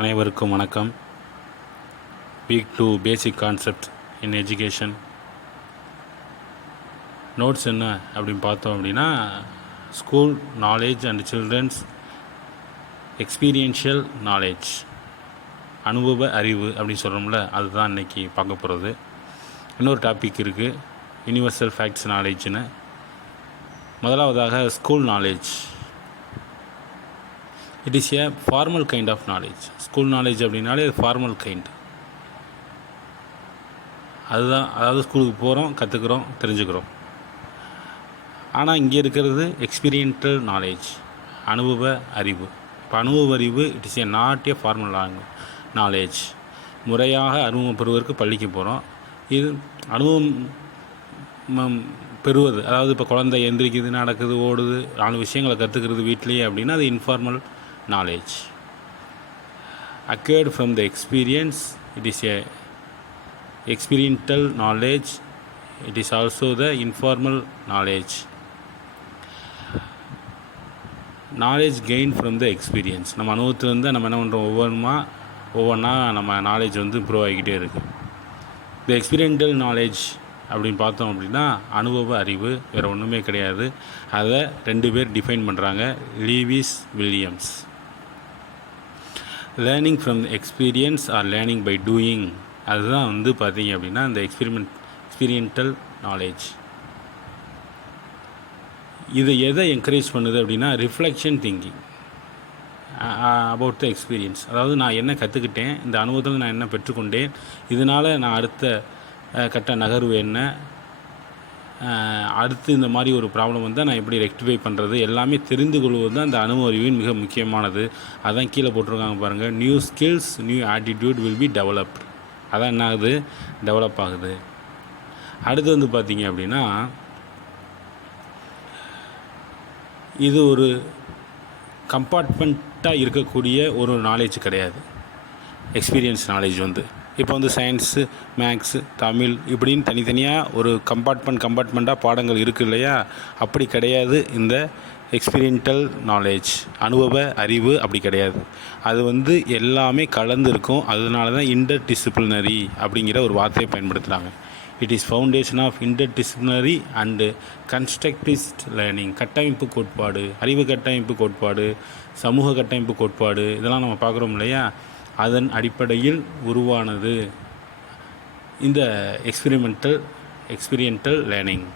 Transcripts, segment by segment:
அனைவருக்கும் வணக்கம். Week 2 basic concept in education. Notes என்ன அப்படின்னு பார்த்தோம் அப்படின்னா, school knowledge and children's experiential knowledge, அனுபவ அறிவு அப்படின்னு சொல்கிறோம்ல, அதுதான் இன்றைக்கி பார்க்க போகிறது. இன்னொரு டாபிக் இருக்குது, யூனிவர்சல் ஃபேக்ட்ஸ் நாலேஜ்னு. முதலாவதாக school knowledge. It is a formal kind of knowledge. School knowledge அப்படின்னாலே அது ஃபார்மல் கைண்ட். அதுதான், அதாவது ஸ்கூலுக்கு போகிறோம், கற்றுக்குறோம், தெரிஞ்சுக்கிறோம். ஆனால் இங்கே இருக்கிறது எக்ஸ்பீரியன்டல் நாலேஜ், அனுபவ அறிவு. இப்போ அனுபவ அறிவு it is A not a formal knowledge. முறையாக அனுபவம் பெறுவதற்கு பள்ளிக்கு போகிறோம். இது அனுபவம் பெறுவது, அதாவது இப்போ குழந்தை எந்திரிக்குது, நடக்குது, ஓடுது, 4 விஷயங்களை கற்றுக்கிறது வீட்லேயே அப்படின்னா அது informal knowledge acquired from the experience. It is a experiential knowledge. It is also the informal knowledge gained from the experience. நம்ம அனுபவத்திலேருந்து நம்ம என்ன பண்ணுறோம், ஒவ்வொன்றா நம்ம நாலேஜ் இம்ப்ரூவ் ஆகிக்கிட்டே இருக்குது. இந்த எக்ஸ்பீரியன்டல் நாலேஜ் அப்படின்னு பார்த்தோம் அப்படின்னா அனுபவ அறிவு வேறு ஒன்றுமே கிடையாது. அதை 2 பேர் டிஃபைன் பண்ணுறாங்க, Lewis Williams. Learning from experience or learning by doing, அதுதான் பார்த்தீங்க அப்படின்னா இந்த எக்ஸ்பீரியன்டல் நாலேஜ். இது எதை என்கரேஜ் பண்ணுது அப்படின்னா reflection thinking about the experience. அதாவது நான் என்ன கற்றுக்கிட்டேன், இந்த அனுபவத்தில் நான் என்ன பெற்றுக்கொண்டேன், இதனால் நான் அடுத்த கட்ட நகர்வு என்ன, அடுத்து இந்த மாதிரி ஒரு ப்ராப்ளம் வந்தால் நான் எப்படி ரெக்டிஃபை பண்ணுறது, எல்லாமே தெரிந்து கொள்வது தான் இந்த அனுபவ அறிவின் மிக முக்கியமானது. அதான் கீழே போட்டிருக்காங்க பாருங்கள், new skills new attitude will be developed. அதான் என்ன ஆகுது, டெவலப் ஆகுது. அடுத்து பார்த்தீங்க அப்படின்னா இது ஒரு கம்பார்ட்மெண்ட்டாக இருக்கக்கூடிய ஒரு நாலேஜ் கிடையாது. எக்ஸ்பீரியன்ஸ் நாலேஜ் இப்போ சயின்ஸு, மேக்ஸு, தமிழ் இப்படின்னு தனித்தனியாக ஒரு கம்பார்ட்மெண்ட்டாக பாடங்கள் இருக்குது இல்லையா, அப்படி கிடையாது. இந்த எக்ஸ்பீரியன்டல் நாலேஜ், அனுபவ அறிவு அப்படி கிடையாது. அது எல்லாமே கலந்துருக்கும். அதனால தான் இன்டர் டிசிப்ளினரி அப்படிங்கிற ஒரு வார்த்தையை பயன்படுத்துகிறாங்க. It is foundation of interdisciplinary and constructivist learning. கட்டமைப்பு கோட்பாடு, அறிவு கட்டமைப்பு கோட்பாடு, சமூக கட்டமைப்பு கோட்பாடு, இதெல்லாம் நம்ம பார்க்குறோம் இல்லையா, அதன் அடிப்படையில் உருவானது இந்த எக்ஸ்பீரியன்டல் லேர்னிங்.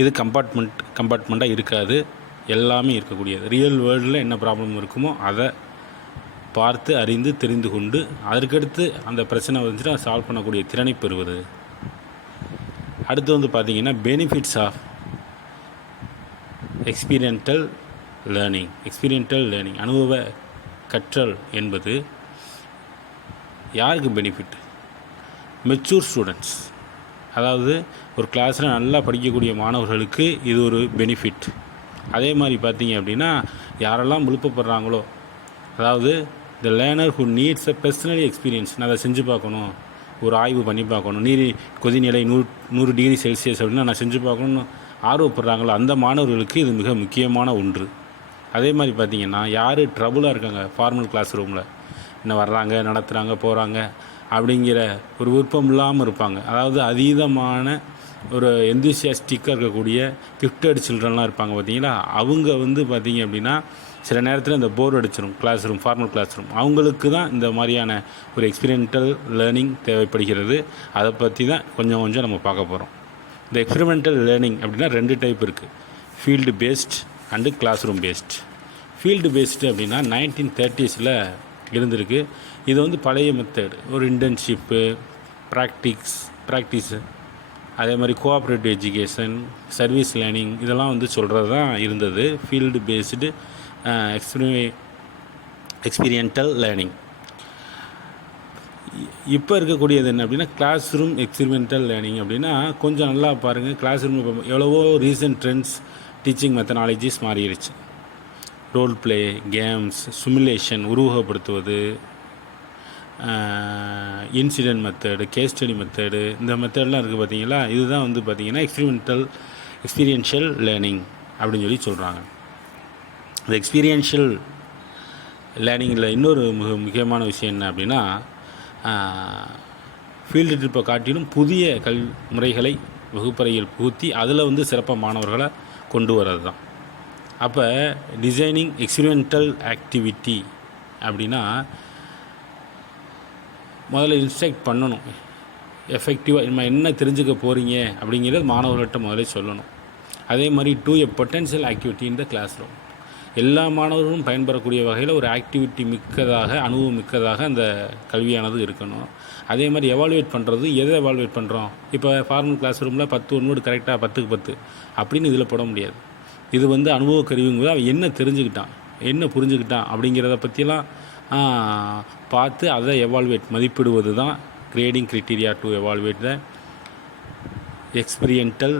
இது கம்பார்ட்மெண்ட்டாக இருக்காது, எல்லாமே இருக்கக்கூடியது. ரியல் வேர்ல்டில் என்ன ப்ராப்ளம் இருக்குமோ அதை பார்த்து அறிந்து தெரிந்து கொண்டு அதற்கடுத்து அந்த பிரச்சனை அதை சால்வ் பண்ணக்கூடிய திறனை பெறுவது. அடுத்து பார்த்திங்கன்னா பெனிஃபிட்ஸ் ஆஃப் எக்ஸ்பீரியன்டல் லேர்னிங், அனுபவ கற்றல் என்பது யாருக்கு பெனிஃபிட்? மெச்சூர் ஸ்டூடெண்ட்ஸ், அதாவது ஒரு கிளாஸில் நல்லா படிக்கக்கூடிய மாணவர்களுக்கு இது ஒரு பெனிஃபிட். அதே மாதிரி பார்த்தீங்க அப்படின்னா யாரெல்லாம் விழுப்பப்படுறாங்களோ, அதாவது த learner who needs a personally experience, நான் அதை செஞ்சு பார்க்கணும், ஒரு ஆய்வு பண்ணி பார்க்கணும், நீர் கொதிநிலை 100 டிகிரி செல்சியஸ் அப்படின்னா நான் செஞ்சு பார்க்கணுன்னு ஆர்வப்படுறாங்களோ அந்த மாணவர்களுக்கு இது மிக முக்கியமான ஒன்று. அதே மாதிரி பார்த்திங்கன்னா யார் ட்ரபுளாக இருக்காங்க, ஃபார்மல் கிளாஸ் ரூமில் என்ன வர்றாங்க, நடத்துகிறாங்க, போகிறாங்க அப்படிங்கிற ஒரு விருப்பம் இல்லாமல் இருப்பாங்க, அதாவது அதீதமான ஒரு எந்தூசியாஸ்டிக்காக இருக்கக்கூடிய கிஃப்டட் சில்ட்ரன்லாம் இருப்பாங்க பார்த்திங்களா, அவங்க பார்த்திங்க அப்படின்னா சில நேரத்தில் இந்த போர் அடிச்சிடும் ஃபார்மல் கிளாஸ் ரூம். அவங்களுக்கு தான் இந்த மாதிரியான ஒரு எக்ஸ்பீரியன்டல் லேர்னிங் தேவைப்படுகிறது. அதை பற்றி தான் கொஞ்சம் நம்ம பார்க்க போகிறோம். இந்த எக்ஸ்பெரிமெண்டல் லேர்னிங் அப்படின்னா 2 டைப் இருக்குது, field based and classroom based. Field based அப்படின்னா 1930s இருந்திருக்கு. இது பழைய மெத்தட், ஒரு இன்டர்ன்ஷிப்பு, ப்ராக்டிஸு, அதே மாதிரி கோஆப்ரேட்டிவ் எஜுகேஷன், சர்வீஸ் லேர்னிங், இதெல்லாம் சொல்கிறது தான் இருந்தது ஃபீல்டு பேஸ்டு எக்ஸ்பீரியன்டல் லேர்னிங். இப்போ இருக்கக்கூடியது என்ன அப்படின்னா கிளாஸ் ரூம் எக்ஸ்பெரிமெண்டல் லேர்னிங். அப்படின்னா கொஞ்சம் நல்லா பாருங்கள், கிளாஸ் ரூம் இப்போ எவ்வளவோ ரீசன்ட் ட்ரெண்ட்ஸ், டீச்சிங் மெத்தனாலஜிஸ் மாறிடுச்சு. ரோல் ப்ளே, கேம்ஸ், சிமுலேஷன், உருவகப்படுத்துவது, incident method, case study method, இந்த மெத்தடெலாம் இருக்குது பார்த்தீங்களா. இதுதான் பார்த்திங்கன்னா எக்ஸ்பீரியன்ஷியல் லேர்னிங் அப்படின்னு சொல்கிறாங்க. இந்த லேர்னிங்கில் இன்னொரு முக்கியமான விஷயம் என்ன அப்படின்னா, ஃபீல்டு ட்ரிப்பை காட்டிலும் புதிய முறைகளை வகுப்பறையில் புகுத்தி அதில் வந்து சிறப்பாக மாணவர்களை கொண்டு வர்றது தான். அப்போ டிசைனிங் எக்ஸ்பிரிமெண்டல் ஆக்டிவிட்டி அப்படின்னா முதல்ல இன்ஸ்ட்ரக்ட் பண்ணணும். எஃபெக்டிவாக நம்ம என்ன தெரிஞ்சுக்க போகிறீங்க அப்படிங்கிறது மாணவர்கள்ட்ட முதல்ல சொல்லணும். அதே மாதிரி do a potential activity in the classroom. எல்லா மாணவர்களும் பயன்பெறக்கூடிய வகையில் ஒரு ஆக்டிவிட்டி மிக்கதாக, அனுபவம் மிக்கதாக அந்த கல்வியானது இருக்கணும். அதே மாதிரி எவாலுவேட் பண்ணுறது, எதை எவாலுவேட் பண்ணுறோம்? இப்போ ஃபார்மல் கிளாஸ் ரூமில் 10 ஒன்று கரெக்டாக 10க்கு 10 அப்படின்னு இதில் போட முடியாது. இது வந்து அனுபவ கருவிங்கும்போது அவன் என்ன தெரிஞ்சுக்கிட்டான், என்ன புரிஞ்சுக்கிட்டான் அப்படிங்கிறத பற்றியெல்லாம் பார்த்து அதை எவாலுவேட் மதிப்பிடுவது தான் grading criteria to evaluate the experiential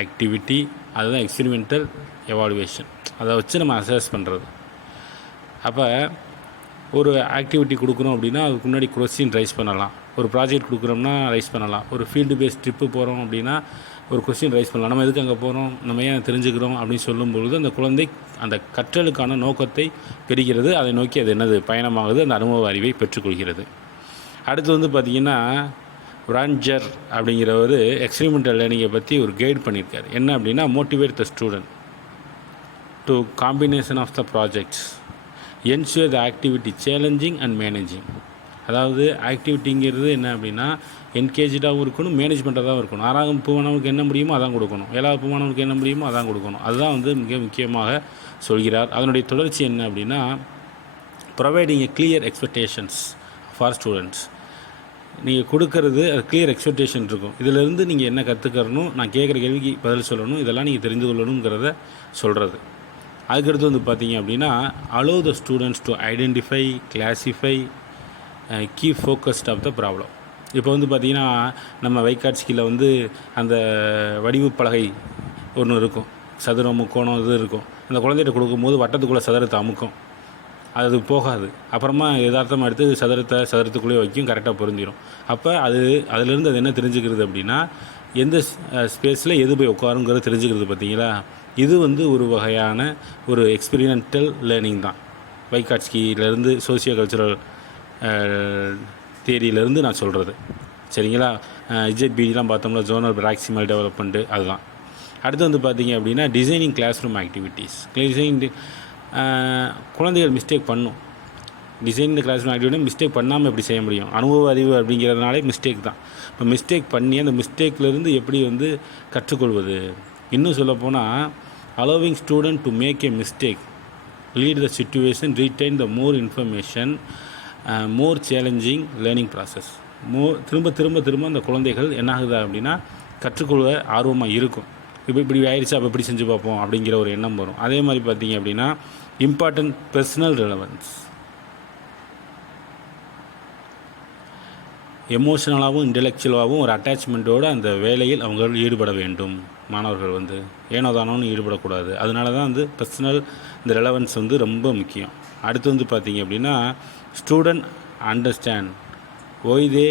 activity. அதுதான் எக்ஸ்பிரிமெண்டல் எவாலுவேஷன். அதை வச்சு நம்ம அசஸ் பண்ணுறது. அப்போ ஒரு ஆக்டிவிட்டி கொடுக்குறோம் அப்படின்னா அதுக்கு முன்னாடி கொஸ்டின் ரைஸ் பண்ணலாம். ஒரு ப்ராஜெக்ட் கொடுக்குறோம்னா ரைஸ் பண்ணலாம். ஒரு ஃபீல்டு பேஸ்ட் ட்ரிப்பு போகிறோம் அப்படின்னா ஒரு கொஸ்டின் ரைஸ் பண்ணலாம். நம்ம எதுக்கு அங்கே போகிறோம், நம்ம ஏன் தெரிஞ்சுக்கிறோம் அப்படின்னு சொல்லும்பொழுது அந்த குழந்தை அந்த கற்றலுக்கான நோக்கத்தை பெறுகிறது. அதை நோக்கி அது என்னது பயணமாகுது, அந்த அனுபவ அறிவை பெற்றுக்கொள்கிறது. அடுத்து வந்து பார்த்திங்கன்னா ரான்ஜர் அப்படிங்கிறவர் எக்ஸ்பிரிமெண்டல் லேர்னிங்கை பற்றி ஒரு கைட் பண்ணியிருக்காரு. என்ன அப்படின்னா, motivate the student to combination of the projects, ensure the activity challenging and managing. அதாவது ஆக்டிவிட்டிங்கிறது என்ன அப்படின்னா என்கேஜாகவும் இருக்கணும், மேனேஜ் பண்ணுறதாகவும் இருக்கணும். 6ஆம் வகுப்பு மாணவனுக்கு என்ன முடியுமோ அதான் கொடுக்கணும், 7ஆம் வகுப்பு மாணவனுக்கு என்ன முடியுமோ அதான் கொடுக்கணும். அதுதான் வந்து மிக முக்கியமாக சொல்கிறார். அதனுடைய தொடர்ச்சி என்ன அப்படின்னா, providing a clear expectations for students. நீங்கள் கொடுக்கறது அது கிளியர் எக்ஸ்பெக்டேஷன் இருக்கும். இதிலேருந்து நீங்கள் என்ன கற்றுக்கறணும், நான் கேட்குற கேள்விக்கு பதில் சொல்லணும், இதெல்லாம் நீங்கள் தெரிந்து கொள்ளணுங்கிறத சொல்கிறது. அதுக்கடுத்து வந்து பார்த்திங்க அப்படின்னா, allow the students to identify, classify, keep focused of the problem. இப்போ வந்து பார்த்திங்கன்னா நம்ம வைக்காட்சியில் வந்து அந்த வடிவு பலகை ஒன்று இருக்கும், சதுரம் முக்கோணம் இது இருக்கும். அந்த குழந்தைகிட்ட கொடுக்கும்போது வட்டத்துக்குள்ளே சதுரத்தை அமுக்கும், அது போகாது. அப்புறமா யதார்த்தமாக எடுத்து சதுரத்துக்குள்ளேயே வைக்கும், கரெக்டாக பொருந்திடும். அப்போ அதிலிருந்து அது என்ன தெரிஞ்சுக்கிறது அப்படின்னா, எந்த ஸ்பேஸில் எது போய் உட்காருங்கிறது தெரிஞ்சுக்கிறது. பார்த்தீங்களா, இது வந்து ஒரு வகையான ஒரு எக்ஸ்பிரிமெண்டல் லேர்னிங் தான். வைக்காட்சியிலேருந்து சோசியோ கல்ச்சுரல் தியரியிலேருந்து நான் சொல்கிறது, சரிங்களா. இஜெட்பிடிலாம் பார்த்தோம்னா ஜோனல் ப்ராக்சிமல் டெவலப்மெண்ட்டு, அதுதான். அடுத்து வந்து பார்த்திங்க அப்படின்னா டிசைனிங் கிளாஸ் ரூம் ஆக்டிவிட்டீஸ். குழந்தைகள் மிஸ்டேக் பண்ணும். Designing classroom activity mistake பண்ணாமல் எப்படி செய்ய முடியும்? அனுபவ அறிவு அப்படிங்கிறதுனாலே மிஸ்டேக் தான். இப்போ மிஸ்டேக் பண்ணி அந்த மிஸ்டேக்லேருந்து எப்படி வந்து கற்றுக்கொள்வது? இன்னும் சொல்லப்போனால் allowing student to make a mistake, lead the situation, retain the more information, more challenging learning process. திரும்ப அந்த குழந்தைகள் என்ன ஆகுது அப்படின்னா கற்றுக்கொள்ள ஆர்வமாக இருக்கும். இப்படி ஆயிடுச்சு, அப்போ இப்படி செஞ்சு பார்ப்போம் அப்படிங்கிற ஒரு எண்ணம் வரும். அதே மாதிரி பார்த்திங்க அப்படின்னா இம்பார்ட்டன்ட் பர்சனல் ரெலவன்ஸ், எமோஷனலாகவும் இன்டெலெக்சுவலாகவும் ஒரு அட்டாச்மெண்ட்டோடு அந்த வேலையில் அவங்க ஈடுபட வேண்டும். மாணவர்கள் வந்து ஏனோதானோன்னு ஈடுபடக்கூடாது. அதனால தான் வந்து பர்சனல் இந்த ரெலவன்ஸ் வந்து ரொம்ப முக்கியம். அடுத்து வந்து பார்த்திங்க அப்படின்னா student understand why they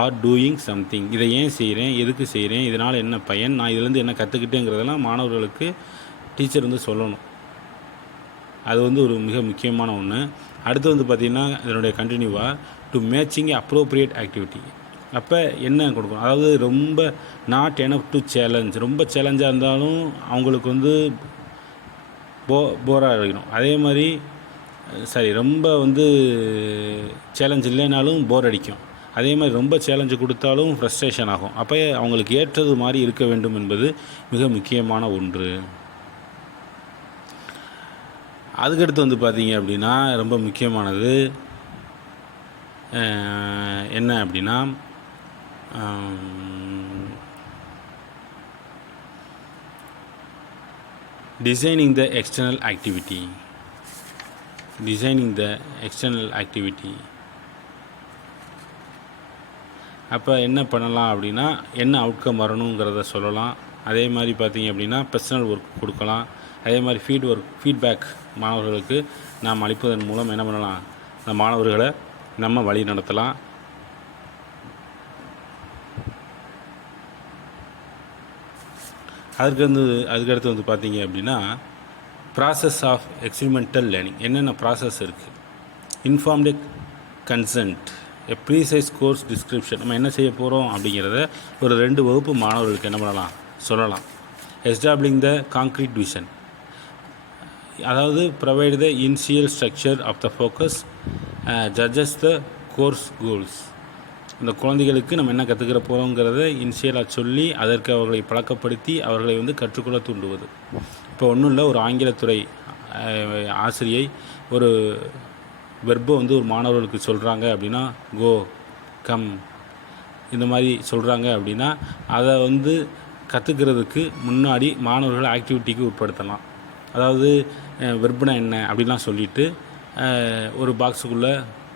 are doing something. இதை ஏன் செய்கிறேன், எதுக்கு செய்கிறேன், இதனால் என்ன பயன், நான் இதுலேருந்து என்ன கற்றுக்கிட்டேங்கிறதெல்லாம் மாணவர்களுக்கு டீச்சர் வந்து சொல்லணும். அது வந்து ஒரு மிக முக்கியமான ஒன்று. அடுத்து வந்து பார்த்திங்கன்னா இதனுடைய கண்டினியூவாக டு மேட்சிங் அப்ரோப்ரியேட் ஆக்டிவிட்டி. அப்போ என்ன கொடுக்கணும், அதாவது ரொம்ப நாட் எனஃப் டு சேலஞ்ச், ரொம்ப சேலஞ்சாக இருந்தாலும் அவங்களுக்கு வந்து போராக இருக்கணும். அதே மாதிரி ரொம்ப வந்து சேலஞ்ச் இல்லைனாலும் போர் அடிக்கும். அதே மாதிரி ரொம்ப சேலஞ்சு கொடுத்தாலும் ஃப்ரஸ்ட்ரேஷன் ஆகும். அப்போ அவங்களுக்கு ஏற்றது மாதிரி இருக்க வேண்டும் என்பது மிக முக்கியமான ஒன்று. அதுக்கடுத்து வந்து பார்த்திங்க அப்படின்னா ரொம்ப முக்கியமானது என்ன அப்படின்னா டிசைனிங் த எக்ஸ்டர்னல் ஆக்டிவிட்டி. அப்போ என்ன பண்ணலாம் அப்படின்னா என்ன அவுட்கம் வரணுங்கிறத சொல்லலாம். அதே மாதிரி பார்த்திங்க அப்படின்னா பர்சனல் ஒர்க் கொடுக்கலாம். அதே மாதிரி ஃபீட்பேக் மாணவர்களுக்கு நாம் அளிப்பதன் மூலம் என்ன பண்ணலாம், அந்த மாணவர்களை நம்ம வழி நடத்தலாம். அதுக்கடுத்து வந்து பார்த்திங்க அப்படின்னா ப்ராசஸ் ஆஃப் எக்ஸ்பிரிமெண்டல் லேர்னிங். என்னென்ன ப்ராசஸ் இருக்குது இன்ஃபார்ம்டு கன்சென்ட், எ ப்ரீசைஸ் கோர்ஸ் டிஸ்கிரிப்ஷன், நம்ம என்ன செய்ய போகிறோம் அப்படிங்கிறத ஒரு 2 வகுப்பு மாணவர்களுக்கு என்ன பண்ணலாம் சொல்லலாம். எஸ்டாப்ளிங் த கான்க்ரீட் விஷன், அதாவது provide the initial structure of the focus, judges the course goals. இந்த குழந்தைகளுக்கு நம்ம என்ன கற்றுக்கிற போகிறோங்கிறத இனிஷியலாக சொல்லி அதற்கு அவர்களை பழக்கப்படுத்தி அவர்களை வந்து கற்றுக்கொள்ள தூண்டுவது. இப்போ ஒன்றும் இல்லை, ஒரு ஆங்கிலத்துறை ஆசிரியை ஒரு வெர்பை வந்து ஒரு மாணவர்களுக்கு சொல்கிறாங்க அப்படின்னா, கோ, கம், இந்த மாதிரி சொல்கிறாங்க அப்படின்னா அதை வந்து கற்றுக்கிறதுக்கு முன்னாடி மாணவர்களை ஆக்டிவிட்டிக்கு உட்படுத்தலாம். அதாவது வெர்புனா என்ன அப்படின்லாம் சொல்லிவிட்டு ஒரு பாக்ஸுக்குள்ளே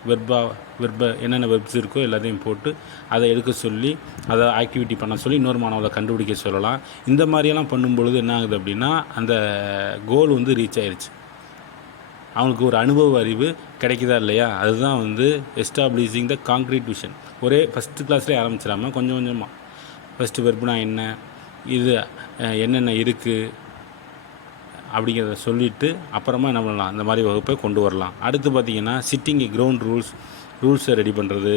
வெர்பை என்னென்ன வெர்ப்ஸ் இருக்கோ எல்லாத்தையும் போட்டு அதை எடுக்க சொல்லி அதை ஆக்டிவிட்டி பண்ண சொல்லி இன்னொரு மாணவரை கண்டுபிடிக்க சொல்லலாம். இந்த மாதிரியெல்லாம் பண்ணும்பொழுது என்ன ஆகுது அப்படின்னா அந்த கோல் வந்து ரீச் ஆயிடுச்சு, அவங்களுக்கு ஒரு அனுபவ அறிவு கிடைக்குதா இல்லையா. அதுதான் வந்து எஸ்டாப்ளிஷிங் த கான்க்ரீட் விஷன். ஒரே ஃபஸ்ட்டு கிளாஸ்லேயே ஆரம்பிச்சிடாமல் கொஞ்சம் கொஞ்சமாக ஃபஸ்ட்டு வெர்புனா என்ன, இது என்னென்ன இருக்குது அப்படிங்கிறத சொல்லிவிட்டு அப்புறமா என்ன பண்ணலாம், இந்த மாதிரி வகுப்பை கொண்டு வரலாம். அடுத்து பார்த்திங்கன்னா சிட்டிங் கிரவுண்ட் ரூல்ஸை ரெடி பண்ணுறது.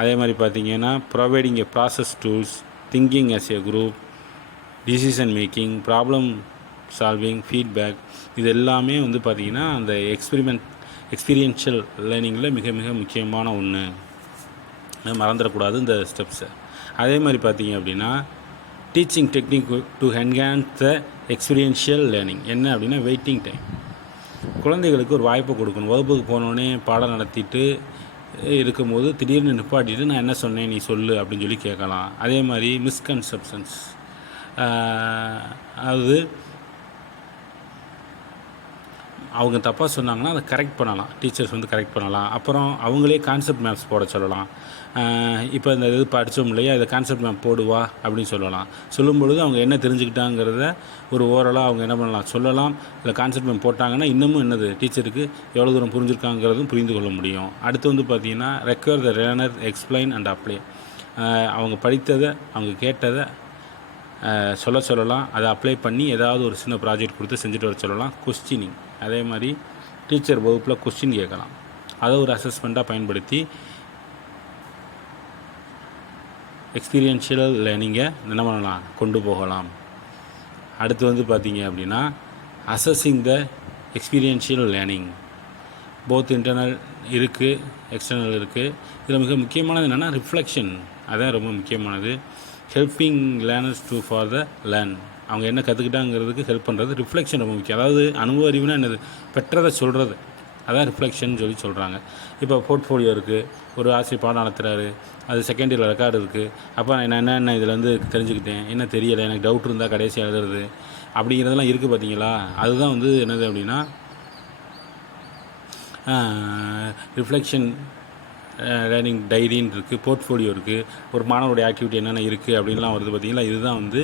அதே மாதிரி பார்த்திங்கன்னா providing a process tools, thinking as a group, decision making, problem solving, feedback, இது எல்லாமே வந்து பார்த்திங்கன்னா அந்த எக்ஸ்பீரியன்ஷியல் லேர்னிங்கில் மிக மிக முக்கியமான ஒன்று, மறந்துடக்கூடாது இந்த ஸ்டெப்ஸை. அதே மாதிரி பார்த்திங்க அப்படின்னா teaching technique to enhance the experiential learning என்ன அப்படின்னா வெயிட்டிங் டைம். குழந்தைகளுக்கு ஒரு வாய்ப்பை கொடுக்கணும். வகுப்புக்கு போனோடனே பாடம் நடத்திட்டு இருக்கும்போது திடீர்னு நிப்பாட்டிட்டு நான் என்ன சொன்னேன் நீ சொல்லு அப்படின்னு சொல்லி கேட்கலாம். அதே மாதிரி மிஸ்கன்செப்ஷன்ஸ், அதாவது அவங்க தப்பாக சொன்னாங்கன்னா அதை கரெக்ட் பண்ணலாம், டீச்சர்ஸ் வந்து கரெக்ட் பண்ணலாம். அப்புறம் அவங்களே கான்செப்ட் மேப்ஸ் போட சொல்லலாம். இப்போ இந்த இது படித்தோம் இல்லையா, இதை கான்செப்ட் மேப் போடுவா அப்படின்னு சொல்லலாம். சொல்லும் பொழுது அவங்க என்ன தெரிஞ்சுக்கிட்டாங்கிறத ஒரு ஓரலாக அவங்க என்ன பண்ணலாம் சொல்லலாம். இல்லை கான்செப்ட் மேப் போட்டாங்கன்னா இன்னமும் என்னது டீச்சருக்கு எவ்வளோ தூரம் புரிஞ்சுருக்காங்கிறதும் புரிந்து கொள்ள முடியும். அடுத்து வந்து பார்த்திங்கன்னா require the learner explain and apply, அவங்க படித்ததை அவங்க கேட்டதை சொல்லலாம், அதை அப்ளை பண்ணி ஏதாவது ஒரு சின்ன ப்ராஜெக்ட் கொடுத்து செஞ்சுட்டு வர சொல்லலாம். கொஸ்டினிங், அதே மாதிரி டீச்சர் வகுப்பில் கொஸ்டின் கேட்கலாம், அதை ஒரு அசஸ்மெண்ட்டாக பயன்படுத்தி எக்ஸ்பீரியன்ஷியல் லேர்னிங்கை என்ன பண்ணலாம் கொண்டு போகலாம். அடுத்து வந்து பார்த்திங்க அப்படின்னா அசஸிங் த எக்ஸ்பீரியன்ஷியல் லேர்னிங், போத் இன்டர்னல் இருக்குது எக்ஸ்டர்னல் இருக்குது. இதில் மிக முக்கியமானது என்னென்னா ரிஃப்ளெக்ஷன், அதுதான் ரொம்ப முக்கியமானது. Helping learners to for the learn, அவங்க என்ன கற்றுக்கிட்டாங்கிறதுக்கு ஹெல்ப் பண்ணுறது. ரிஃப்ளெக்ஷன் ரொம்ப முக்கியம். அதாவது அனுபவ அறிவுனா என்னது, பெற்றதை சொல்கிறது, அதான் ரிஃப்ளெக்ஷன் சொல்லி சொல்கிறாங்க. இப்போ போர்ட்ஃபோலியோ இருக்குது, ஒரு ஆசிரியர் பாடம் நடத்துகிறாரு, அது செகண்ட் இயரில் ரெக்கார்டு இருக்குது. அப்போ நான் என்னென்ன இதில் வந்து தெரிஞ்சுக்கிட்டேன், என்ன தெரியலை, எனக்கு டவுட் இருந்தால் கடைசியாக எழுதுறது அப்படிங்கிறதெல்லாம் இருக்குது பார்த்தீங்களா. அதுதான் வந்து என்னது அப்படின்னா ரிஃப்ளெக்ஷன் லேர்னிங் டைரின்னு இருக்குது, போர்ட்ஃபோலியோ இருக்குது, ஒரு மாணவருடைய ஆக்டிவிட்டி என்னென்ன இருக்குது அப்படின்லாம் வருது பார்த்தீங்களா. இதுதான் வந்து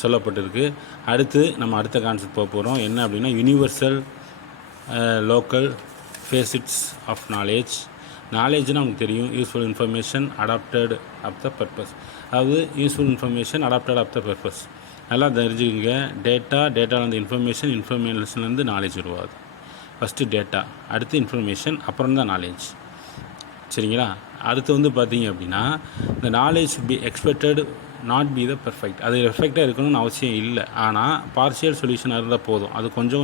சொல்லப்பட்டிருக்கு. அடுத்து நம்ம அடுத்த கான்செப்ட் போக போகிறோம். என்ன அப்படின்னா யூனிவர்சல் லோக்கல் ஃபேசிட்ஸ் ஆஃப் நாலேஜ்னால் நமக்கு தெரியும், useful information adapted of the purpose. அதாவது useful information adapted of the purpose நல்லா தெரிஞ்சுக்கோங்க. டேட்டாலேருந்து இன்ஃபர்மேஷன்லேருந்து நாலேஜ் உருவாது. ஃபஸ்ட்டு டேட்டா, அடுத்து இன்ஃபர்மேஷன், அப்புறம் தான் நாலேஜ். சரிங்களா. அடுத்து வந்து பார்த்திங்க அப்படின்னா இந்த knowledge be expected not be the perfect, அது பெர்ஃபெக்டாக இருக்கணும்னு அவசியம் இல்லை. ஆனால் பார்ஷியல் சொல்யூஷனாக இருந்தால் போதும். அது கொஞ்சம்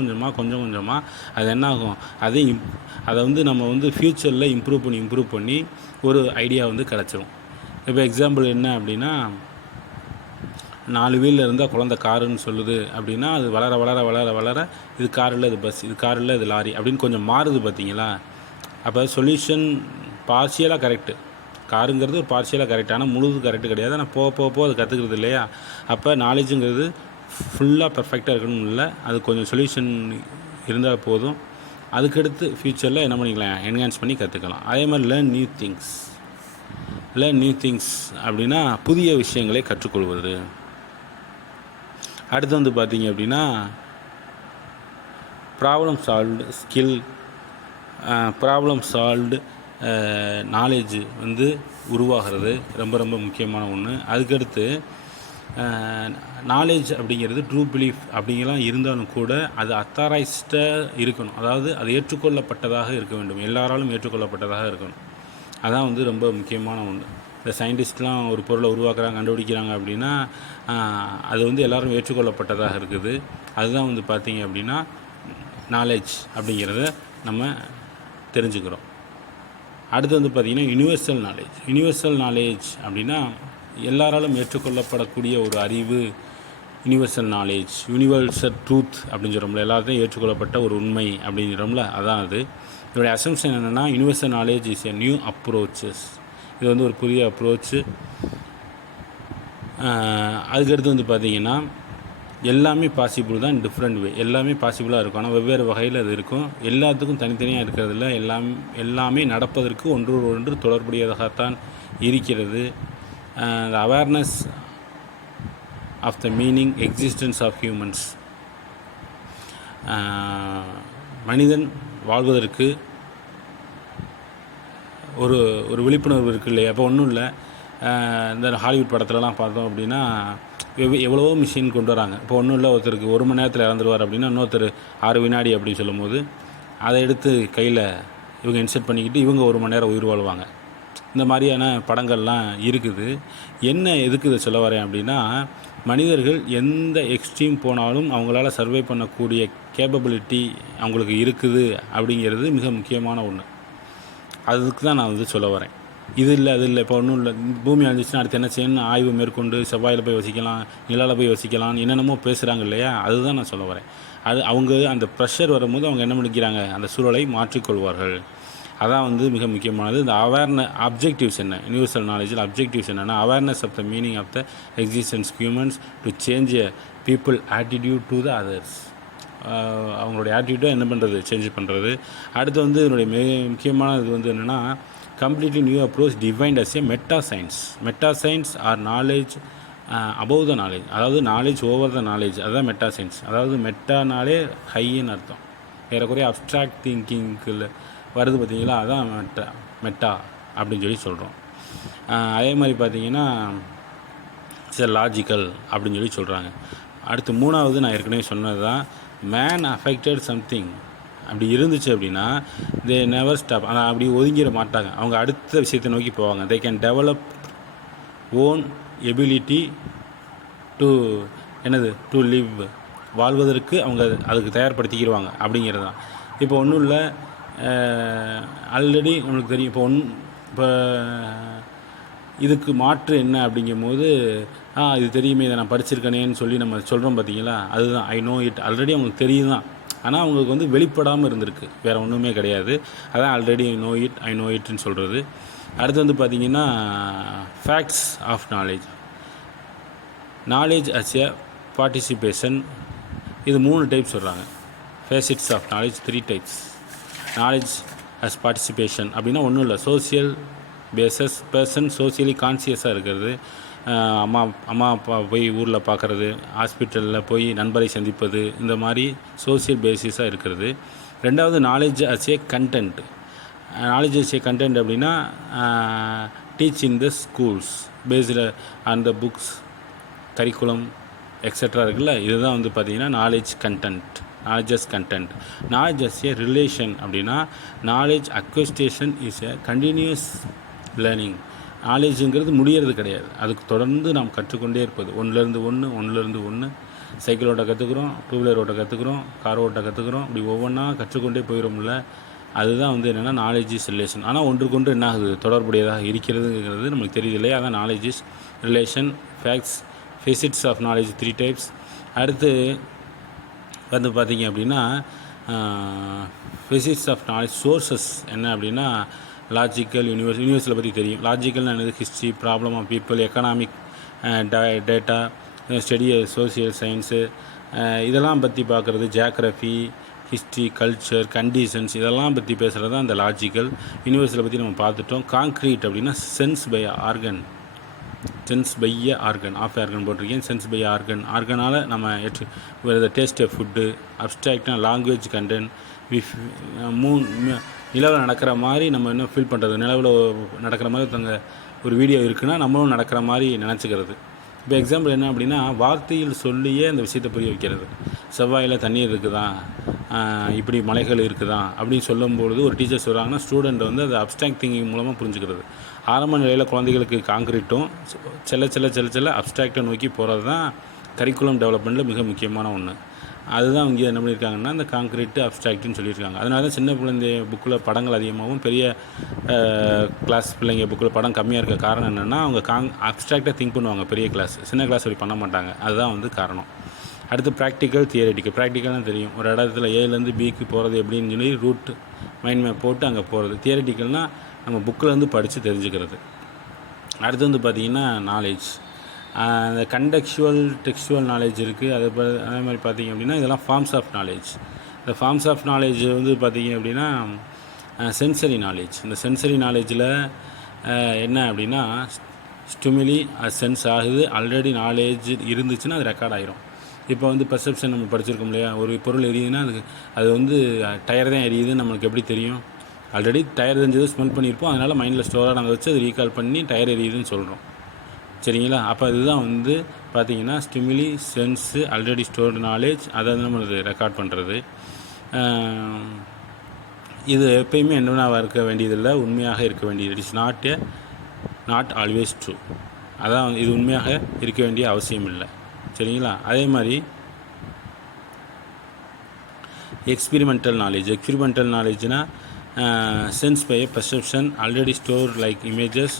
கொஞ்சமாக அது என்ன ஆகும், அதை வந்து நம்ம வந்து ஃப்யூச்சரில் இம்ப்ரூவ் பண்ணி ஒரு ஐடியா வந்து கிடச்சிரும். இப்போ எக்ஸாம்பிள் என்ன அப்படின்னா 4 வீலில் இருந்தால் குழந்தை காருன்னு சொல்லுது அப்படின்னா அது வளர இது கார் இல்லை இது பஸ், இது கார் இல்லை இது லாரி அப்படின்னு கொஞ்சம் மாறுது பார்த்தீங்களா. அப்போ சொல்யூஷன் பார்ஷியலாக கரெக்டு, காருங்கிறது ஒரு பார்ஷியலாக கரெக்ட், ஆனால் முழுது கரெக்டு கிடையாது. ஆனால் போக அது கற்றுக்கிறது இல்லையா. அப்போ நாலேஜுங்கிறது ஃபுல்லாக பர்ஃபெக்டாக இருக்கணும் இல்லை, அது கொஞ்சம் சொல்யூஷன் இருந்தால் போதும். அதுக்கடுத்து ஃப்யூச்சரில் என்ன பண்ணிக்கலாம், என்ஹான்ஸ் பண்ணி கற்றுக்கலாம். அதே மாதிரி லேர்ன் நியூ திங்ஸ் அப்படின்னா புதிய விஷயங்களை கற்றுக்கொள்வது. அடுத்து வந்து பார்த்திங்க அப்படின்னா ப்ராப்ளம் சால்வ்டு நாலேஜ் வந்து உருவாகிறது ரொம்ப ரொம்ப முக்கியமான ஒன்று. அதுக்கடுத்து நாலேஜ் அப்படிங்கிறது ட்ரூ பிலீஃப் அப்படிங்கலாம் இருந்தாலும் கூட அது அத்தாரைஸ்டாக இருக்கணும். அதாவது அது ஏற்றுக்கொள்ளப்பட்டதாக இருக்க வேண்டும், எல்லாராலும் ஏற்றுக்கொள்ளப்பட்டதாக இருக்கணும். அதான் வந்து ரொம்ப முக்கியமான ஒன்று. இந்த சயின்டிஸ்ட்லாம் ஒரு பொருளை உருவாக்குறாங்க, கண்டுபிடிக்கிறாங்க அப்படின்னா அது வந்து எல்லோரும் ஏற்றுக்கொள்ளப்பட்டதாக இருக்குது. அதுதான் வந்து பார்த்திங்க அப்படின்னா நாலேஜ் அப்படிங்கிறத நம்ம தெரிஞ்சுக்கிறோம். அடுத்து வந்து பார்த்திங்கன்னா யுனிவர்சல் நாலேஜ் அப்படின்னா எல்லாராலும் ஏற்றுக்கொள்ளப்படக்கூடிய ஒரு அறிவு. யூனிவர்சல் நாலேஜ், யூனிவர்சல் ட்ரூத் அப்படின்னு சொல்கிறோம்ல, எல்லாத்தையும் ஏற்றுக்கொள்ளப்பட்ட ஒரு உண்மை அப்படிங்கிறோம்ல, அதான் அது. இதோடைய அசம்ஷன் என்னென்னா universal knowledge is a new approaches. இது வந்து ஒரு புதிய அப்ரோச்சு. அதுக்கடுத்து வந்து பார்த்திங்கன்னா எல்லாமே பாசிபிள் தான், டிஃப்ரெண்ட் வே. எல்லாமே பாசிபிளாக இருக்கும், ஆனால் வெவ்வேறு வகையில் அது இருக்கும். எல்லாத்துக்கும் தனித்தனியாக இருக்கிறதுல எல்லாமே நடப்பதற்கு ஒன்று தொடர்புடையதாகத்தான் இருக்கிறது. The awareness of the meaning existence of humans. மனிதன் வாழ்வதற்கு ஒரு ஒரு விழிப்புணர்வு இருக்குது இல்லையா? அப்போ ஒன்றும் இல்லை, இந்த ஹாலிவுட் படத்துலலாம் பார்த்தோம் அப்படின்னா எவ்வளவோ மிஷின் கொண்டு வராங்க. இப்போ ஒன்றும் இல்லை, ஒருத்தருக்கு 1 மணி நேரத்தில் இறந்துருவார் அப்படின்னா இன்னொருத்தர் 6 வினாடி அப்படின்னு சொல்லும் போது அதை எடுத்து கையில் இவங்க இன்செர்ட் பண்ணிக்கிட்டு இவங்க 1 மணி நேரம் உயிர் வாழ்வாங்க. இந்த மாதிரியான படங்கள்லாம் இருக்குது. என்ன எதுக்கு இதை சொல்ல வரேன் அப்படின்னா, மனிதர்கள் எந்த எக்ஸ்ட்ரீம் போனாலும் அவங்களால சர்வை பண்ணக்கூடிய கேப்பபிலிட்டி அவங்களுக்கு இருக்குது அப்படிங்கிறது மிக முக்கியமான ஒன்று. அதுக்கு தான் நான் வந்து சொல்ல வரேன். இது இல்லை அது இல்லை, இப்போ ஒன்றும் இல்லை, பூமி அழிஞ்சிச்சுன்னா அடுத்து என்ன செய்யணும்னு ஆய்வு மேற்கொண்டு செவ்வாயில் போய் வசிக்கலாம், நிலாவில் போய் வசிக்கலாம், என்னென்னமோ பேசுகிறாங்க இல்லையா? அதுதான் நான் சொல்ல வரேன். அவங்க அந்த ப்ரெஷர் வரும்போது அவங்க என்ன பண்ணிக்கிறாங்க, அந்த சூழலை மாற்றிக்கொள்வார்கள். அதான் வந்து மிக முக்கியமானது. இந்த அப்ஜெக்டிவ்ஸ் என்ன, யூனிவர்சல் நாலேஜில் அப்ஜெக்டிவ்ஸ் என்னென்னா awareness of the meaning of the existence humans to change a people attitude to the others. அவங்களுடைய ஆட்டிடியூட்டை என்ன பண்ணுறது, சேஞ்ச் பண்ணுறது. அடுத்து வந்து இதனுடைய மிக முக்கியமான இது வந்து என்னென்னா completely new approach defined as a meta science or knowledge above the knowledge. அதாவது நாலேஜ் ஓவர் த நாலேஜ், அதுதான் மெட்டா சயின்ஸ். அதாவது மெட்டானாலே ஹைன்னு அர்த்தம். ஏறக்குறைய அப்ட்ராக்ட் திங்கிங்கில் வருது பார்த்திங்களா, அதான் மெட்டா அப்படின்னு சொல்லி சொல்கிறோம். அதே மாதிரி பார்த்திங்கன்னா லாஜிக்கல் அப்படின்னு சொல்லி சொல்கிறாங்க. அடுத்து 3வது நான் ஏற்கனவே சொன்னது தான், மேன் அஃபெக்டட் சம்திங் அப்படி இருந்துச்சு அப்படின்னா தே நெவர் ஸ்டாப். ஆனால் அப்படி ஒதுங்கிட மாட்டாங்க, அவங்க அடுத்த விஷயத்தை நோக்கி போவாங்க. They can develop own ability to to live, வாழ்வதற்கு அவங்க அதுக்கு தயார்படுத்திக்கிடுவாங்க அப்படிங்கிறது தான். இப்போ ஒன்றும் இல்லை, ஆல்ரெடி நம்மளுக்கு தெரியும். இப்போ இதுக்கு மாற்று என்ன அப்படிங்கும்போது இது தெரியுமே, இதை நான் படிச்சிருக்கேனேன்னு சொல்லி நம்ம சொல்கிறோம் பார்த்தீங்களா, அதுதான் ஐ நோ இட். ஆல்ரெடி அவங்களுக்கு தெரியும் தான், ஆனால் அவங்களுக்கு வந்து வெளிப்படாமல் இருந்திருக்கு, வேறு ஒன்றுமே கிடையாது. அதான் ஆல்ரெடி ஐ நோ இட்னு சொல்கிறது. அடுத்து வந்து பார்த்திங்கன்னா facets of knowledge as a participation. இது 3 டைப்ஸ் சொல்கிறாங்க. Facets of knowledge 3 types. Knowledge as participation அப்படின்னா ஒன்றும் இல்லை, சோசியல் பேசஸ் பர்சன் சோசியலி கான்சியஸாக இருக்கிறது. அம்மா அப்பா போய் ஊரில் பார்க்குறது, ஹாஸ்பிட்டலில் போய் நண்பரை சந்திப்பது, இந்த மாதிரி சோசியல் பேசிஸாக இருக்கிறது. 2வது knowledge as a content. Knowledge as a content அப்படின்னா teach in the schools based on the books, curriculum extra இருக்குல்ல, இதுதான் வந்து பார்த்திங்கன்னா knowledge as content. Knowledge as a relation அப்படின்னா knowledge acquisition is a continuous learning. நாலேஜுங்கிறது முடியறது கிடையாது, அதுக்கு தொடர்ந்து நாம் கற்றுக்கொண்டே இருப்பது. ஒன்றுலேருந்து ஒன்று சைக்கிள் ஓட்ட கற்றுக்குறோம், 2 வீலர் ஓட்ட கற்றுக்குறோம், கார் ஓட்ட கற்றுக்குறோம், இப்படி ஒவ்வொன்றா கற்றுக்கொண்டே போயிடும்ல. அதுதான் வந்து என்னென்னா நாலேஜ் இஸ் ரிலேஷன். ஆனால் ஒன்றுக்கொன்று என்ன ஆகுது, தொடர்புடையதாக இருக்கிறதுங்கிறது நம்மளுக்கு தெரியுது இல்லையா, அதான் knowledge is relation. Facets of knowledge 3 types. அடுத்து வந்து பார்த்திங்க அப்படின்னா ஃபேசிட்ஸ் ஆஃப் நாலேஜ் சோர்ஸஸ் என்ன அப்படின்னா லாஜிக்கல், யூனிவர்ஸில் பற்றி தெரியும். லாஜிக்கல்னு என்னது, history, problem of people, economic data, study social science, இதெல்லாம் பற்றி பார்க்குறது. ஜியாகிரஃபி, ஹிஸ்ட்ரி, கல்ச்சர், கண்டிஷன்ஸ், இதெல்லாம் பற்றி பேசுகிறது தான் இந்த லாஜிக்கல். யூனிவர்ஸில் பற்றி நம்ம பார்த்துட்டோம். காங்க்ரீட் அப்படின்னா sense by organ of organ போட்டிருக்கேன். சென்ஸ் பை ஆர்கனால் நம்ம டேஸ்ட் ஆஃப் ஃபுட்டு. அப்ஸ்ட்ராக்ட்னா லாங்குவேஜ் கண்டென்ட். நிலவில் நடக்கிற மாதிரி நம்ம இன்னும் ஃபீல் பண்ணுறது, நிலவில் நடக்கிற மாதிரி ஒரு வீடியோ இருக்குன்னா நம்மளும் நடக்கிற மாதிரி நினச்சிக்கிறது. இப்போ எக்ஸாம்பிள் என்ன அப்படின்னா, வார்த்தையில் சொல்லியே அந்த விஷயத்தை புரிய வைக்கிறது. செவ்வாயில் தண்ணீர் இருக்குதா, இப்படி மலைகள் இருக்குதா அப்படின்னு சொல்லும்பொழுது ஒரு டீச்சர் சொல்கிறாங்கன்னா, ஸ்டூடெண்ட் வந்து அதை அப்ஸ்ட்ராக்ட் திங்கிங் மூலமாக புரிஞ்சுக்கிறது. ஆரம்ப நிலையில் குழந்தைகளுக்கு காங்கிரீட்டும் செல்ல அப்ஸ்ட்ராக்டை நோக்கி போகிறது தான் கரிக்குலம் டெவலப்மெண்ட்டில் மிக முக்கியமான ஒன்று. அதுதான் இங்கே என்ன பண்ணியிருக்காங்கன்னா, இந்த காங்கிரீட்டு அப்ஸ்ட்ராக்ட்னு சொல்லியிருக்காங்க. அதனால தான் சின்ன பிள்ளைங்க புக்கில் படங்கள் அதிகமாகவும் பெரிய கிளாஸ் பிள்ளைங்க புக்கில் படம் கம்மியாக இருக்க காரணம் என்னென்னா, அவங்க அப்ஸ்ட்ராக்டாக திங்க் பண்ணுவாங்க பெரிய கிளாஸ். சின்ன கிளாஸ் அப்படி பண்ண மாட்டாங்க. அதுதான் வந்து காரணம். அடுத்து ப்ராக்டிக்கல், தியரட்டிக்கல். ப்ராக்டிக்கல்னால் தெரியும், ஒரு இடத்துல ஏலேருந்து பிக்கு போகிறது எப்படின்னு சொல்லி ரூட் மைண்ட் மேப் போட்டு அங்கே போகிறது. தியரட்டிக்கல்னால் நம்ம புக்கில் வந்து படித்து தெரிஞ்சுக்கிறது. அடுத்து வந்து பார்த்திங்கன்னா நாலேஜ். அந்த கண்டெக்சுவல் டெக்ஸ்டுவல் நாலேஜ் இருக்குது. அதே மாதிரி பார்த்திங்க அப்படின்னா இதெல்லாம் ஃபார்ம்ஸ் ஆஃப் நாலேஜ். இந்த ஃபார்ம்ஸ் ஆஃப் நாலேஜ் வந்து பார்த்திங்க அப்படின்னா சென்சரி நாலேஜ். இந்த சென்சரி நாலேஜில் என்ன அப்படின்னா, ஸ்டிமுலி சென்ஸ் ஆகுது, ஆல்ரெடி நாலேஜ் இருந்துச்சுன்னா அது ரெக்கார்ட் ஆகிரும். இப்போ வந்து பர்செப்ஷன் நம்ம படிச்சிருக்கோம் இல்லையா, ஒரு பொருள் எரியுதுன்னா அது வந்து டயர் தான் எரியுதுன்னு நம்மளுக்கு எப்படி தெரியும்? ஆல்ரெடி டயர் தெரிஞ்சது ஸ்மெல் பண்ணியிருப்போம், அதனால் மைண்டில் ஸ்டோராக நாங்கள் வச்சு அது ரீகால் பண்ணி டயர் எரியுதுன்னு சொல்கிறோம். சரிங்களா? அப்போ இதுதான் வந்து பார்த்திங்கன்னா stimuli sense already stored knowledge, அதை நம்ம ரெக்கார்ட் பண்ணுறது. இது எப்பயுமே என்னென்னவாக இருக்க வேண்டியதில்லை, உண்மையாக இருக்க வேண்டியது. It is not always true. அதான் இது உண்மையாக இருக்க வேண்டிய அவசியம் இல்லை. சரிங்களா? அதே மாதிரி எக்ஸ்பிரிமெண்டல் நாலேஜ்னால் sense by perception already store like images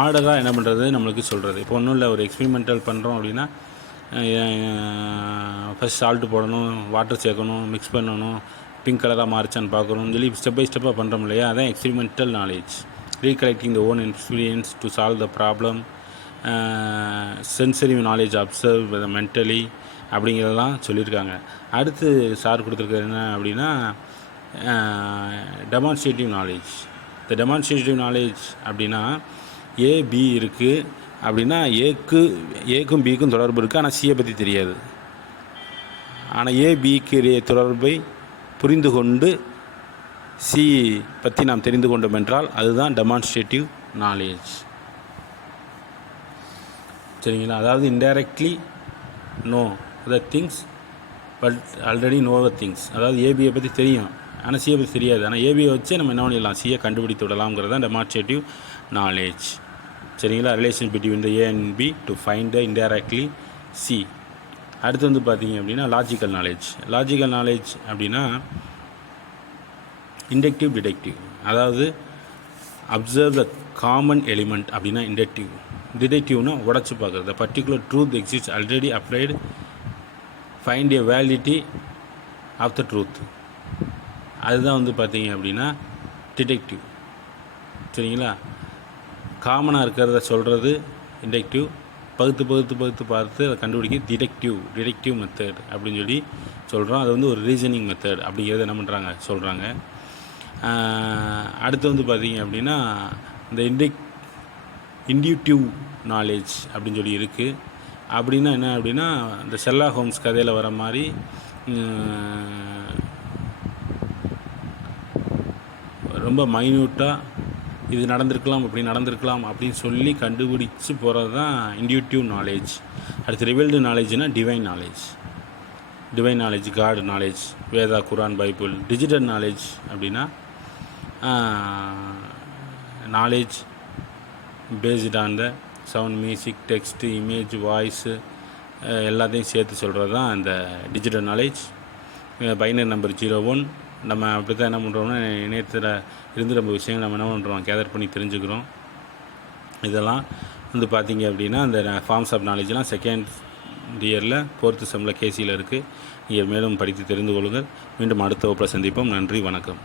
ஆர்டராக என்ன பண்ணுறது நம்மளுக்கு சொல்கிறது. இப்போ ஒன்றும் இல்லை, ஒரு எக்ஸ்பிரிமெண்டல் பண்ணுறோம் அப்படின்னா ஃபஸ்ட் சால்ட்டு போடணும், வாட்டர் சேர்க்கணும், மிக்ஸ் பண்ணணும், பிங்க் கலராக மாறிச்சான்னு பார்க்குறோம்னு சொல்லி ஸ்டெப் பை ஸ்டெப்பாக பண்ணுறோம் இல்லையா, அதான் experimental knowledge. Recollecting the own experience to solve the problem, sensory knowledge observe mentally அப்படிங்கிறதெல்லாம் சொல்லியிருக்காங்க. அடுத்து சார் கொடுத்துருக்கிறது என்ன அப்படின்னா டெமான்ஸ்ட்ரேட்டிவ் நாலேஜ். இந்த டெமான்ஸ்ட்ரேட்டிவ் நாலேஜ் அப்படின்னா ஏபி இருக்குது அப்படின்னா ஏக்கும் பிக்கும் தொடர்பு இருக்குது, ஆனால் சியை பற்றி தெரியாது. ஆனால் ஏபிக்கு தொடர்பை புரிந்து கொண்டு சி பற்றி நாம் தெரிந்து கொண்டோம் என்றால் அதுதான் டெமான்ஸ்ட்ரேட்டிவ் நாலேஜ். சரிங்களா? அதாவது indirectly no the things but already know the things. அதாவது ஏபியை பற்றி தெரியும், ஆனால் சியை பற்றி தெரியாது. ஆனால் ஏபியை வச்சு நம்ம என்ன பண்ணிடலாம், சியை கண்டுபிடித்து விடலாம்ங்கிறது தான் டெமான்ஸ்ட்ரேட்டிவ் நாலேஜ். சரிங்களா? Relation between the A and B to find the indirectly C. அடுத்து வந்து பார்த்திங்க அப்படின்னா லாஜிக்கல் நாலேஜ் அப்படின்னா இண்டக்டிவ் டிடெக்டிவ். அதாவது அப்சர்வ் த காமன் எலிமெண்ட் அப்படின்னா இண்டக்டிவ். டிடெக்டிவ்னா உடச்சி பார்க்குறது. Particular truth exist already applied, find a validity of the truth. அதுதான் வந்து பார்த்திங்க அப்படின்னா டிடெக்டிவ். சரிங்களா? காமனாக இருக்கிறத சொல்கிறது இண்டக்டிவ், பகுத்து பார்த்து அதை கண்டுபிடிக்க டிடெக்டிவ் மெத்தட் அப்படின்னு சொல்லி சொல்கிறோம். அது வந்து ஒரு ரீசனிங் மெத்தட் அப்படிங்கிறத என்ன பண்ணுறாங்க சொல்கிறாங்க. அடுத்து வந்து பார்த்திங்க அப்படின்னா இந்த இன்டியூட்டிவ் நாலேஜ் அப்படின்னு சொல்லி இருக்குது. அப்படின்னா என்ன அப்படின்னா இந்த ஷெர்லாக் ஹோம்ஸ் கதையில் வர மாதிரி ரொம்ப மைன்யூட்டாக இது நடந்திருக்கலாம் அப்படின்னு சொல்லி கண்டுபிடிச்சி போகிறது தான் இன்டியூட்டிவ் நாலேஜ். அடுத்து ரிவீல்டு நாலேஜ்னால் divine knowledge, God knowledge, Veda, Quran, Bible. Digital knowledge அப்படின்னா knowledge based on the sound, music, text, image, voice எல்லாத்தையும் சேர்த்து சொல்கிறது தான் இந்த டிஜிட்டல் நாலேஜ். Binary number 0-1. நம்ம அப்படி தான் என்ன பண்ணுறோம்னா இணையத்தில் இருந்து நம்ம விஷயங்கள் நம்ம என்ன பண்ணுறோம் கேதர் பண்ணி தெரிஞ்சுக்கிறோம். இதெல்லாம் வந்து பார்த்திங்க அப்படின்னா அந்த ஃபார்ம்ஸ் ஆஃப் நாலேஜ்லாம் செகண்ட் இயரில் 4th செம்மில் கேசியில் இருக்குது. நீங்கள் மேலும் படித்து தெரிந்து கொள்ளுங்கள். மீண்டும் அடுத்த வகுப்பில் சந்திப்போம். நன்றி, வணக்கம்.